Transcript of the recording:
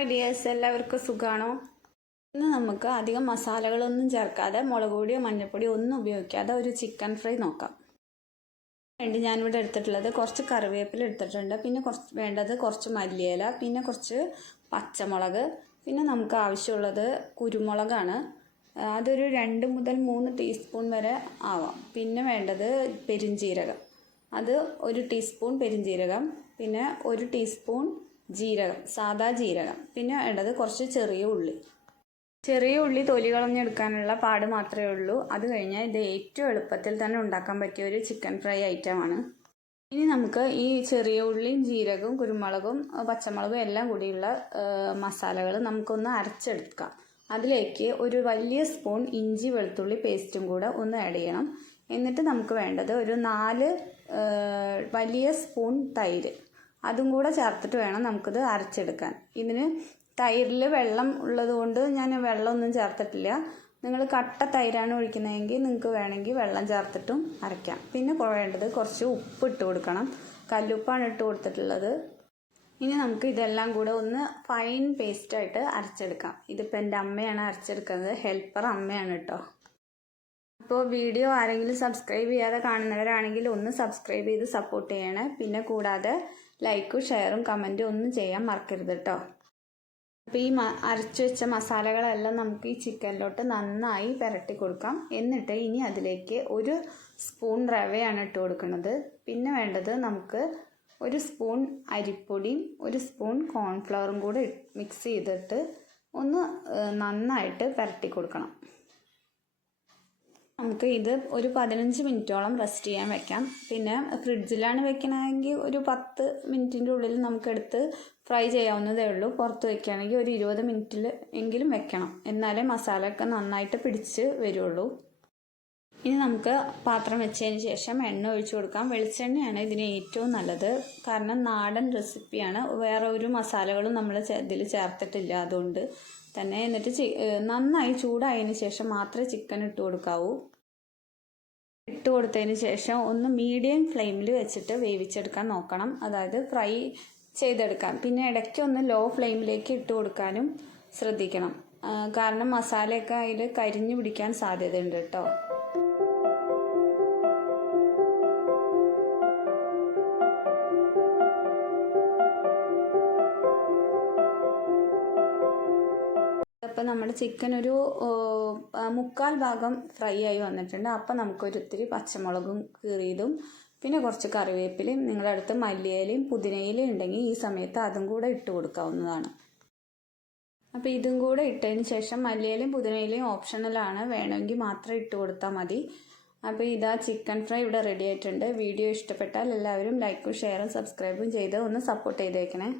Hi dears എല്ലാവർക്കും സുഖമാണോ ഇന്ന് നമുക്ക് അധികം മസാലകളൊന്നും ചേർക്കാതെ മുളക് പൊടിയോ മഞ്ഞൾപ്പൊടിയോ ഒന്നും ഉപയോഗിക്കാതെ ഒരു ചിക്കൻ ഫ്രൈ നോക്കാം. വേണ്ടി ഞാനിവിടെ എടുത്തിട്ടുള്ളത് കുറച്ച് കറിവേപ്പില എടുത്തിട്ടുണ്ട്. പിന്നെ കുറച്ച് വേണ്ടത് കുറച്ച് മല്ലിയില പിന്നെ കുറച്ച് പച്ചമുളക് പിന്നെ നമുക്ക് ആവശ്യമുള്ളത് കുരുമുളകാണ്. അതൊരു രണ്ട് മുതൽ മൂന്ന് ടീസ്പൂൺ വരെ ആവാം. പിന്നെ വേണ്ടത് പെരിഞ്ജീരകം അത് ഒരു ടീസ്പൂൺ പെരിഞ്ജീരകം പിന്നെ ഒരു ടീസ്പൂൺ ജീരകം സാദാ ജീരകം. പിന്നെ വേണ്ടത് കുറച്ച് ചെറിയ ഉള്ളി. ചെറിയ ഉള്ളി തൊലി കളഞ്ഞെടുക്കാനുള്ള പാട് മാത്രമേ ഉള്ളൂ. അത് കഴിഞ്ഞാൽ ഇത് ഏറ്റവും എളുപ്പത്തിൽ തന്നെ ഉണ്ടാക്കാൻ പറ്റിയ ഒരു ചിക്കൻ ഫ്രൈ ഐറ്റമാണ് ഇനി നമുക്ക് ഈ ചെറിയ ഉള്ളിയും ജീരകവും കുരുമുളകും പച്ചമുളകും എല്ലാം കൂടിയുള്ള മസാലകൾ നമുക്കൊന്ന് അരച്ചെടുക്കാം. അതിലേക്ക് ഒരു വലിയ സ്പൂൺ ഇഞ്ചി വെളുത്തുള്ളി പേസ്റ്റും കൂടെ ഒന്ന് ആഡ് ചെയ്യണം. എന്നിട്ട് നമുക്ക് വേണ്ടത് ഒരു നാല് വലിയ സ്പൂൺ തൈര്. അതും കൂടെ ചേർത്തിട്ട് വേണം നമുക്കിത് അരച്ചെടുക്കാൻ. ഇതിന് തൈരിൽ വെള്ളം ഉള്ളത് കൊണ്ട് ഞാൻ വെള്ളമൊന്നും ചേർത്തിട്ടില്ല. നിങ്ങൾ കട്ട തൈരാണ് ഒഴിക്കുന്നതെങ്കിൽ നിങ്ങൾക്ക് വേണമെങ്കിൽ വെള്ളം ചേർത്തിട്ടും അരയ്ക്കാം. പിന്നെ വേണ്ടത് കുറച്ച് ഉപ്പ് ഇട്ട് കൊടുക്കണം. കല്ലുപ്പാണ് ഇട്ട് കൊടുത്തിട്ടുള്ളത്. ഇനി നമുക്ക് ഇതെല്ലാം കൂടെ ഒന്ന് ഫൈൻ പേസ്റ്റായിട്ട് അരച്ചെടുക്കാം. ഇതിപ്പോൾ എന്റെ അമ്മയാണ് അരച്ചെടുക്കുന്നത്. ഹെൽപ്പർ അമ്മയാണ് കേട്ടോ. അപ്പോൾ വീഡിയോ ആരെങ്കിലും സബ്സ്ക്രൈബ് ചെയ്യാതെ കാണുന്നവരാണെങ്കിൽ ഒന്ന് സബ്സ്ക്രൈബ് ചെയ്ത് സപ്പോർട്ട് ചെയ്യണേ. പിന്നെ കൂടാതെ ലൈക്കും ഷെയറും കമന്റും ഒന്നും ചെയ്യാൻ മറക്കരുത് കേട്ടോ അപ്പോൾ ഈ അരച്ചു വെച്ച മസാലകളെല്ലാം നമുക്ക് ഈ ചിക്കനിലോട്ട് നന്നായി പുരട്ടി കൊടുക്കാം. എന്നിട്ട് ഇനി അതിലേക്ക് ഒരു സ്പൂൺ റവയാണ് ഇട്ട് കൊടുക്കുന്നത്. പിന്നെ വേണ്ടത് നമുക്ക് ഒരു സ്പൂൺ അരിപ്പൊടിയും ഒരു സ്പൂൺ കോൺഫ്ലവറും കൂടെ മിക്സ് ചെയ്തിട്ട് ഒന്ന് നന്നായിട്ട് പുരട്ടി കൊടുക്കണം. നമുക്ക് ഇത് ഒരു പതിനഞ്ച് മിനിറ്റോളം റെസ്റ്റ് ചെയ്യാൻ വെക്കാം. പിന്നെ ഫ്രിഡ്ജിലാണ് വെക്കണമെങ്കിൽ ഒരു പത്ത് മിനിറ്റിന്റെ ഉള്ളിൽ നമുക്കെടുത്ത് ഫ്രൈ ചെയ്യാവുന്നതേ ഉള്ളൂ. പുറത്ത് വെക്കുകയാണെങ്കിൽ ഒരു ഇരുപത് മിനിറ്റിൽ എങ്കിലും വെക്കണം. എന്നാലേ മസാലയൊക്കെ നന്നായിട്ട് പിടിച്ച് വരുള്ളൂ. ഇനി നമുക്ക് പാത്രം വെച്ചതിന് ശേഷം എണ്ണ ഒഴിച്ചു കൊടുക്കാം. വെളിച്ചെണ്ണയാണ് ഇതിന് ഏറ്റവും നല്ലത്. കാരണം നാടൻ റെസിപ്പിയാണ്. വേറെ ഒരു മസാലകളും നമ്മൾ ഇതിൽ ചേർത്തിട്ടില്ല അതുകൊണ്ട് തന്നെ. എന്നിട്ട് നന്നായി ചൂടായതിന് ശേഷം മാത്രമേ ചിക്കൻ ഇട്ട് കൊടുക്കാവൂ. ഇട്ട് കൊടുത്തതിന് ശേഷം ഒന്ന് മീഡിയം ഫ്ലെയിമിൽ വെച്ചിട്ട് വേവിച്ചെടുക്കാൻ നോക്കണം. അതായത് ഫ്രൈ ചെയ്തെടുക്കാം പിന്നെ ഇടയ്ക്ക് ഒന്ന് ലോ ഫ്ലെയിമിലേക്ക് ഇട്ട് കൊടുക്കാനും ശ്രദ്ധിക്കണം. കാരണം മസാലയൊക്കെ അതിൽ കരിഞ്ഞു പിടിക്കാൻ സാധ്യതയുണ്ട് കേട്ടോ. അപ്പോൾ നമ്മുടെ ചിക്കൻ ഒരു മുക്കാൽ ഭാഗം ഫ്രൈ ആയി വന്നിട്ടുണ്ട്. അപ്പോൾ നമുക്കൊരു ഇത്തിരി പച്ചമുളകും കീറിയതും പിന്നെ കുറച്ച് കറിവേപ്പിലയും നിങ്ങളുടെ അടുത്ത് മല്ലിയിലയും പുതിനയിലയും ഉണ്ടെങ്കിൽ ഈ സമയത്ത് അതും കൂടെ ഇട്ട് കൊടുക്കാവുന്നതാണ്. അപ്പോൾ ഇതും കൂടെ ഇട്ടതിന് ശേഷം മല്ലിയിലയും പുതിനയിലയും ഓപ്ഷണലാണ് വേണമെങ്കിൽ മാത്രം ഇട്ട് കൊടുത്താൽ മതി. അപ്പോൾ ഇതാ ചിക്കൻ ഫ്രൈ ഇവിടെ റെഡി ആയിട്ടുണ്ട്. വീഡിയോ ഇഷ്ടപ്പെട്ടാൽ എല്ലാവരും ലൈക്കും ഷെയറും സബ്സ്ക്രൈബും ചെയ്ത് ഒന്ന് സപ്പോർട്ട് ചെയ്തേക്കണേ.